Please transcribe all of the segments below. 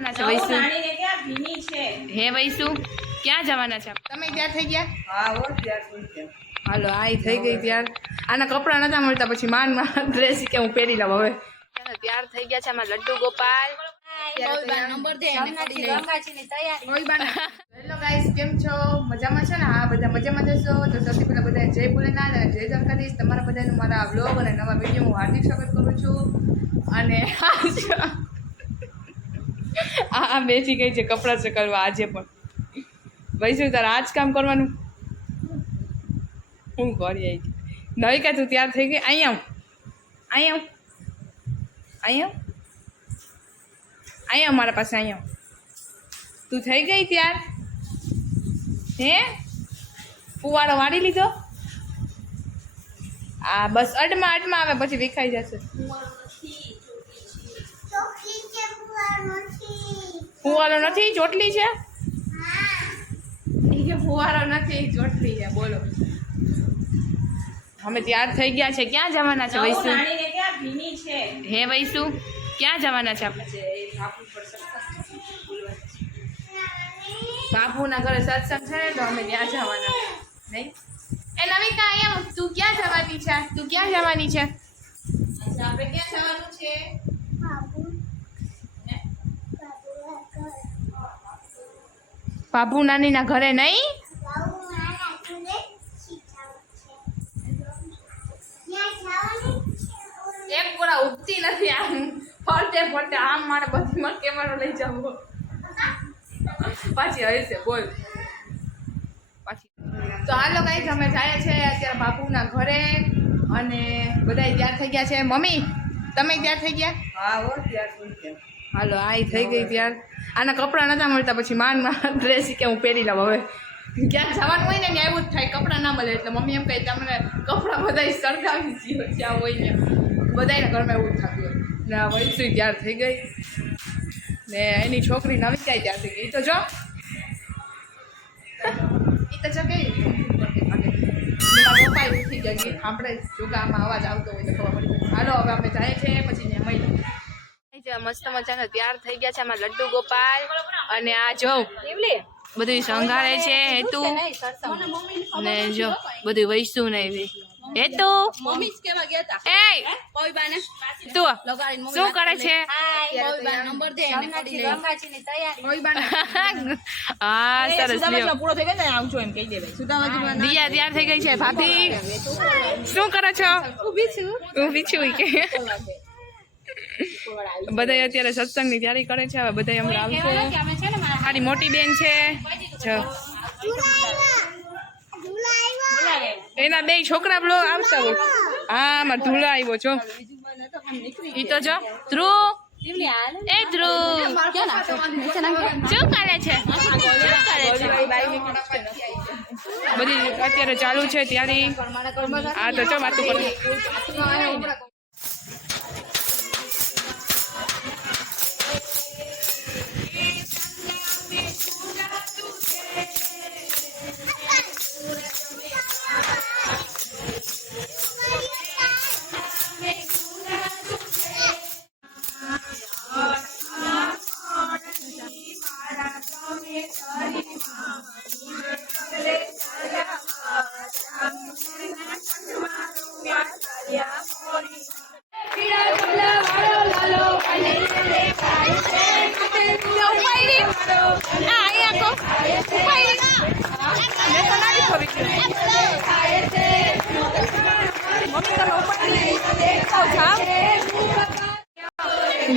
જવાના છે વૈસુ? હે વૈસુ ક્યાં જવાના છે? તમે તૈયાર થઈ ગયા? હા હો ત્યાર થઈ ગયા. હાલો આ થઈ ગઈ તૈયાર. આના કપડાં નતા મળતા પછી માંડ ડ્રેસ કે હું પહેરી લઉં હવે. તૈયાર થઈ ગયા છે અમારા લડ્ડુ ગોપાલ. હેલો ગાઈસ, કેમ છો? મજામાં છો ને? હા બધા મજામાં જશો તો સૌથી પહેલા બધા જય ભોલેનાથ અને જય દ્વારકાધીશ. તમારા બધાનું મારા બ્લોગ અને નવા વિડીયો હું હાર્દિક સ્વાગત કરું છું. અને આ બેસી ગઈ છે કપડાં સકલવા આજે પણ. વૈસુ તારે આજ કામ કરવાનું હું કરી આવી નવી કા તું તૈયાર થઈ ગઈ? અહીંયા મારા પાસે અહીંયા તું થઈ ગઈ ત્યાર? હે પુવાડો વાળી લીધો? આ બસ અડમાં આવે પછી વિખાઈ જશે. ફુવારો નથી, ચોટલી છે. ફુવારો નથી, ચોટલી છે. બોલો અમે તૈયાર થઈ ગયા છે. ક્યાં જવાના છે વૈસુ? હે વૈસુ ક્યાં જવાના છે આપણે? બાપુના ઘરે સત્સંગ છે ને તો અમે ત્યાં જવાના. નહીં એ નવિકા અહીંયા તું ક્યાં જવાની છે? તું ક્યાં જવાની છે? આપણે ક્યાં જવાનું છે? બાબુ નાનીના ઘરે નહીં? એક ગોળા ઉગતી નથી. આમ ફરતે ફરતે આમ મારે બધી માં કેમેરો લઈ જવો પાછી હશે. બોલ પાછી તો હાલો ગાઈસ અમે જાય છે અત્યારે બાપુના ઘરે અને બધા તૈયાર થઈ ગયા છે. મમ્મી તમે તૈયાર થઈ ગયા? હા હો ત્યાર થઈ ગયા. હાલો આ થઈ ગઈ તૈયાર. આના કપડાં નતા મળતા પછી માંડ ડ્રેસ કે હું પહેરી લઉં હવે. ક્યાંક જવાનું હોય ને ત્યાં એવું જ થાય, કપડાં ના મળે એટલે મમ્મી એમ કહે તમને કપડાં બધા સરખાવી છીએ જ્યાં હોય ને બધાના ઘરમાં એવું જ થતું હોય. ને આ વૈસુ તૈયાર થઈ ગઈ ને એની છોકરી નવી ક્યાંય તૈયાર થઈ ગઈ. એ તો જો કઈ મોબાઈલ ઉઠી ગઈ આપણે જોગામાં અવાજ આવતો હોય તો ખબર પડી. હાલો હવે અમે જાય છે પછી ને મળી મસ્ત મજાનો તૈયાર થઈ ગયા છે અમારા લડ્ડુ ગોપાલ. અને આ જો બધું શણગારે છે હેતુ ને જો બધું વૈસુ ને હેતુ એ તું શું કરે છે? હા સરસ દિયા તૈયાર થઈ ગઈ છે. ભાભી શું કરો છો? ઊભી છું કે બધા અત્યારે સત્સંગની તૈયારી કરે છે. હવે બધા હમણાં આવશે. મારી મોટી બેન છે એના બે છોકરા બ્લો આવતા હોય. હા મારે ધૂળા આવ્યો છો. ઈ તો જો ધ્રુવ એ ધ્રુવ શું કરે છે? બધી અત્યારે ચાલુ છે તૈયારી. હા તો ચો વાતું કરો.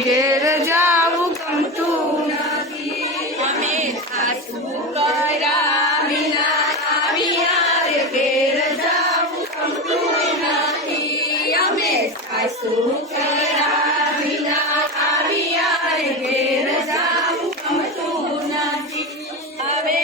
ઘેર જાવું ગમતું નથી અમે સાસુ કર્યા વિના આવ્યા રે. ઘેર જાવું ગમતું નથી અમે સાસુ કર્યા વિના આવ્યા રે. ઘેર જાવું ગમતું નથી હવે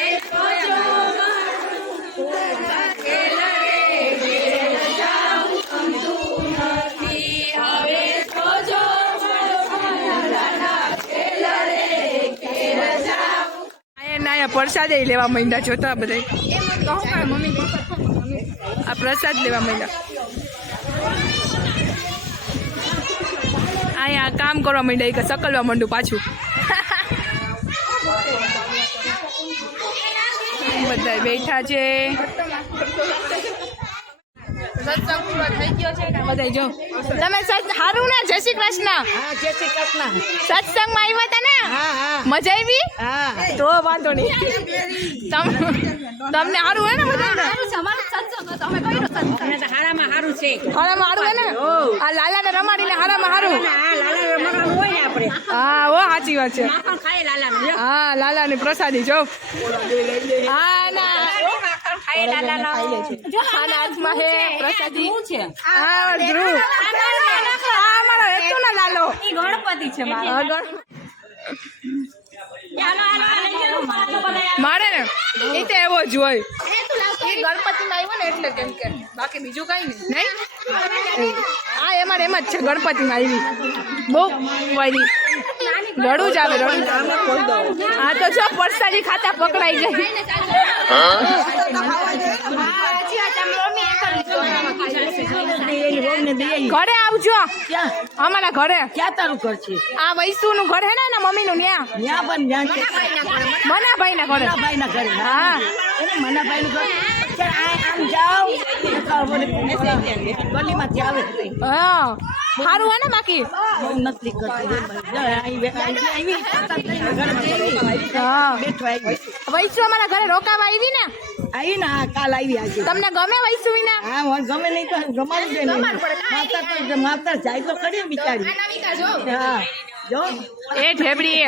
પ્રસાદ લેવા માંડ્યા. જોતા બધા આ પ્રસાદ લેવા માંડ્યા. અહીંયા કામ કરવા માંડ્યા કે સકલવા માંડું પાછું. બધા બેઠા છે. સત્સંગ પૂરો થઈ ગયો છે ને બધા જો તમે સારું ને? જય શ્રી કૃષ્ણ. હા, જય શ્રી કૃષ્ણ. સત્સંગમાં આવ્યા હતા ને? હા, હા. મજા આવી? હા. તો વાંધો નહીં. તમને સારું હે ને બધાને? અમે તો હારામાં હારું છે. હારામાં સારું હે ને? આ લાલાને રમાડીને હારામાં સારું. હા, લાલા રમવાનું હોય ને આપણે. હા ઓ સાચી વાત છે. માખણ ખાય લાલાનું. હા લાલાની પ્રસાદી જો. હા ના ખાય લાલાનો. આના હાથમાં હે પ્રસાદી. છે. હા ધ્રુવ. હા મારો હેતુ ના લાલો. ઈ ગણપતિ છે મારો. મારે ને એ તો એવો જ હોય. એ ગણપતિમાં આવ્યો ને એટલે કેમ કે બાકી બીજું કઈ નહીં. હા એમાં એમ જ છે ગણપતિમાં આવી બહુ વાયરી રડું જ આવે રડું જ આવે. હા તો જો પરસાદી ખાતા પકડાઈ ગઈ. ઘરે આવજો અમારા ઘરે. ક્યાં તારું ઘર છે? આ વૈસુ નું ઘર હે ને એના મમ્મી નું ન્યા ત્યાં પણ જ્યાં છે મનાભાઈ ના ઘરે. મનાભાઈ ના ઘરે. હા મનાભાઈ નું ઘર. આમ જાઓ ગલીમાંથી આવે. હા સારું હે ને બાકી. બહુ નકલી કરતી. હા બેઠો આવી. વૈસુ અમારા ઘરે રોકાવા આવી ને? આવી ને હા, કાલ આવી આજે. તમને ગમે વૈસુ વિના? હા મને ગમે નહીં તો ગમાવું દે ને. માતા જાય તો ખરી બિચારી. હા જો એ ઢેબડી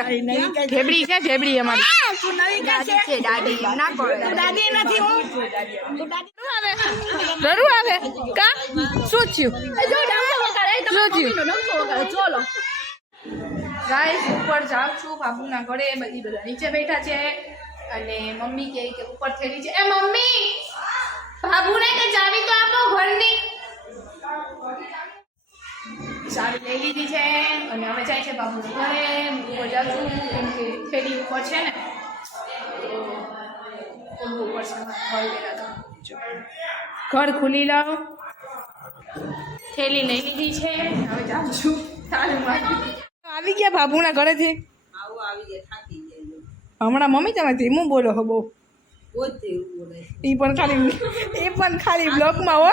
ઢેબડી છે ઢેબડી અમારી. તું નવી દાદી છે. દાદી ના પડે. દાદી નથી હું. રડું આવે કા શું થયું? ગાઈસ ઉપર જાઉં છું બાબુના ઘરે. બધા નીચે બેઠા છે અને મમ્મી કહે કે ઉપર થેલી છે. એ મમ્મી બાબુને કે ચાવી તો આપો ઘરની. ચાવી લઈ લીધી છે અને હવે જાય છે બાબુના ઘરે. ઉપર જાઉં છું કેમ કે થેલી ઉપર છે ને તો ઉપર ઘર ખુલી લઉં. થેલી લઈ લીધી છે હવે જાઉં છું. આવી ગયા બાબુના ઘરેથી. હમણાં મમ્મી તમે ધીમું બોલો હો બહુ. એ પણ ખાલી બ્લોકમાં હો.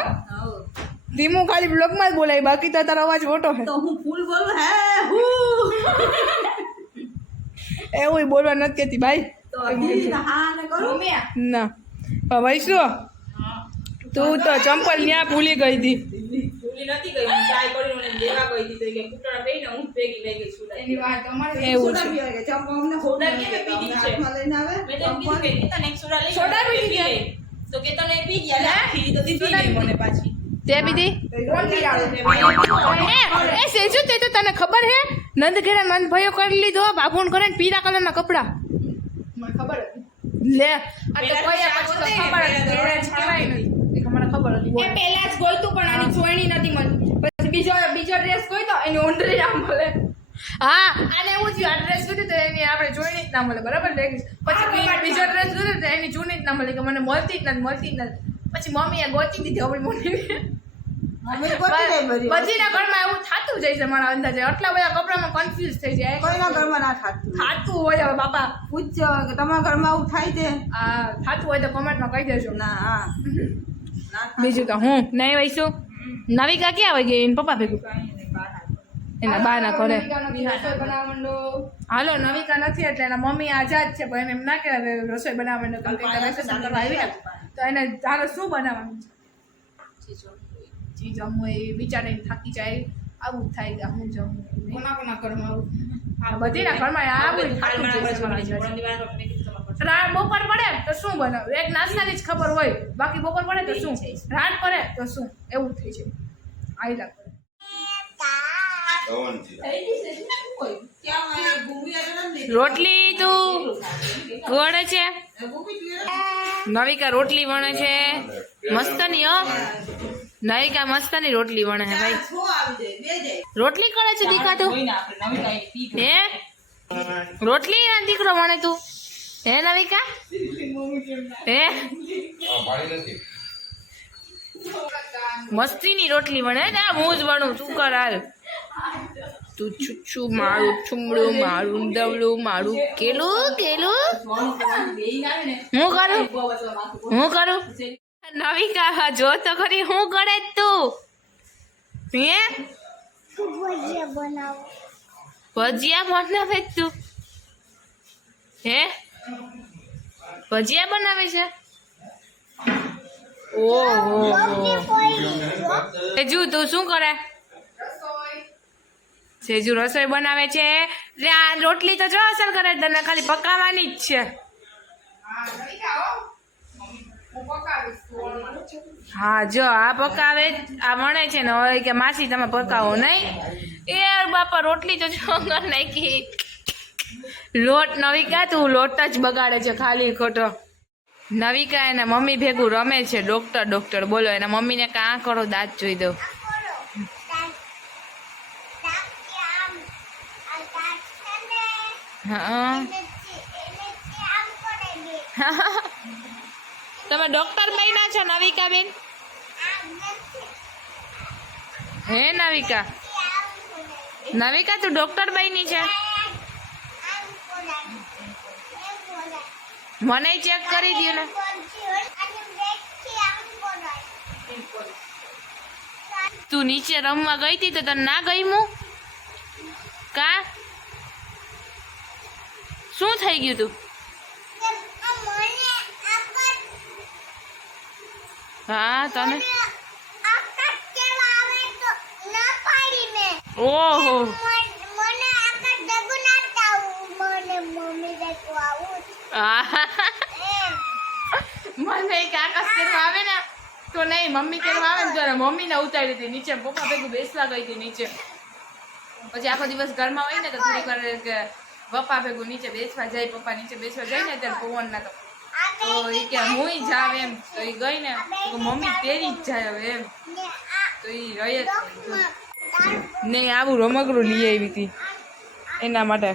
ધીમું ખાલી બ્લોકમાં જ બોલાય બાકી તો તારો અવાજ મોટો છે. તો હું ફૂલ બોલું હે એવું બોલવા નથી કહેતી ભાઈ. તો હા ને કરું ના વૈસુ તું તો ચંપલ ન્યા ભૂલી ગઈ હતી. એવું છે તે બીજી એ સેજુ તે તો તને ખબર હે નંદ ઘેરા નંદ ભાઈઓ કરી લીધો બાબુન કરે ને પીળા કલરના કપડા. મને ખબર લે આ તો કોઈ પછી તો ખબર હતી. મને ખબર હતી એ પહેલા જ ગોઈતું પણ આની જોઈણી નથી મને. પછી બીજો ડ્રેસ ગોઈતો એની ઓંડરી ના મળે. હા આને એવું થયું આ ડ્રેસ ગોઈતો તો એની આપણે જોઈણી જ ના મળે બરાબર લેગીસ. પછી બીજો ડ્રેસ ગોઈતો તો એની જૂની જ ના મળે કે મને મળતી જ નથી. પછી મમ્મીએ ગોતી દીધી આપણી મોટી. બધીના ઘરમાં એવું થતું જાય છે મારા અંદાજે. આટલા બધા કપડામાં કન્ફ્યુઝ થઈ જાય. કોઈના ઘરમાં ના થાતું હોય હવે બાપા પૂછજો કે તમારા ઘરમાં આવું થાય છે. આ થાતું હોય તો કમેન્ટમાં કહી દેજો. ના હા બીજું તો હું નહીં વહીશું. નવિકા ક્યાં આવી ગઈ એના પપ્પા ભેગું એના બાના ઘરે. હાલો નવિકા નથી એટલે એના મમ્મી આઝાદ છે પણ એને એમ ના કહેવાય રસોઈ બનાવવા માંડો. કારણ કે રસોઈ કરવા આવી તો એને તારે શું બનાવવાનું છે? જી જમવું એ વિચારીને થાકી જાય. આવું જ થાય કે હું જમવું. કોના ઘરમાં આવું? હા બધીના ઘરમાં આવું બપોર પડે તો શું બનાવું? એક નાસ્તાની જ ખબર હોય બાકી બપોર પડે તો શું રાત પડે તો શું એવું થઈ છે. આયલા રોટલી તું વણે છે નવિકા રોટલી વણે છે મસ્તની. હો નવિકા મસ્તની રોટલી વણે છે ભાઈ. રોટલી કરે છે દીકા તું હે? રોટલી દીકરો વણે તું હે નવિકા હે? મસ્તીની રોટલી વણે ને હું જ વણું તું કર હાલ. તું છુચ્છું મારું છુમડું મારું દવલું મારું કેલું કેલું હું કરું નવિકા જો તો ખરી હું કરે તું હે ભજીયા બનાવે તું હે ભજીયા બનાવે છે ઓહો સેજુ તું શું કરે સેજુ રસોઈ બનાવે છે લે આ રોટલી તો જો અસર કરે તને ખાલી પકાવવાની જ છે હા જો આ પકાવે આ વણે છે ને હવે કે માસી તમે પકાવો નહીં એ બાપા રોટલી તો જો નાખી લોટ નવિકા તું લોટ જ બગાડે છે ખાલી ખોટો નવિકા એના મમ્મી ભેગું રમે છે ડોક્ટર બોલો એના મમ્મીને કાં કરો દાંત જોઈ દો હા તમે ડોક્ટર બન્યા છો નવિકા બેન હે નવિકા તું ડોક્ટર બની છે મને ચેક કરી દો ને તું નીચે રમવા ગઈ હતી તો તને ના ગમ્યું કા શું થઈ ગયું તું હા તને ઓહો મને એક આકાશ કરવા આવે ને તો નહીં મમ્મી કરવા આવે ને તો મમ્મીને ઉતારી હતી નીચે પપ્પા ભેગું બેસવા ગઈ હતી નીચે પછી આખો દિવસ ઘરમાં હોય ને તો થોડીક વાર કે પપ્પા ભેગું નીચે બેસવા જાય પપ્પા નીચે બેસવા જાય ને ત્યારે પવન ના તો એ કે હું જાવ એમ તો એ ગઈ ને તો મમ્મી તેરી જ જાય હવે એમ તો એ રહે જ નહીં આવું રમકડું લઈ આવી હતી એના માટે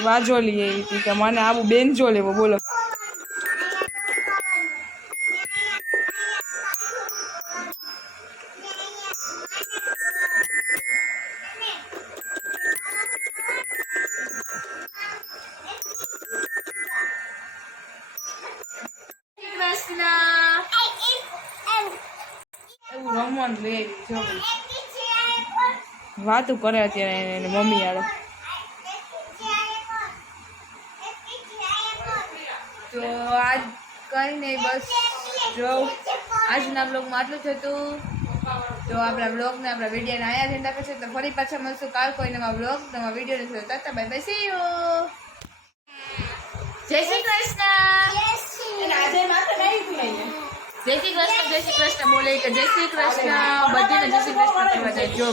વાજો લઈ આવી હતી કે મને આવું બેન્ચો લેવો બોલો એવું રમવાનું લઈ આવી વાતું કરે અત્યારે એને મમ્મી યાર તો આજ કઈ નહીં બસ જો આજના બ્લોગમાં આટલું જ હતું તો આપણા બ્લોગને આપણા વિડીયોને આયા ધંધા પછી તો ફરી પાછા મળશું કાલ કોઈ નવા બ્લોગ નવા video Tata bye bye see you જય શ્રી કૃષ્ણ જય શ્રી કૃષ્ણ બોલે કે જય શ્રી કૃષ્ણ બધીને જય શ્રી કૃષ્ણ કહેવા જાય જો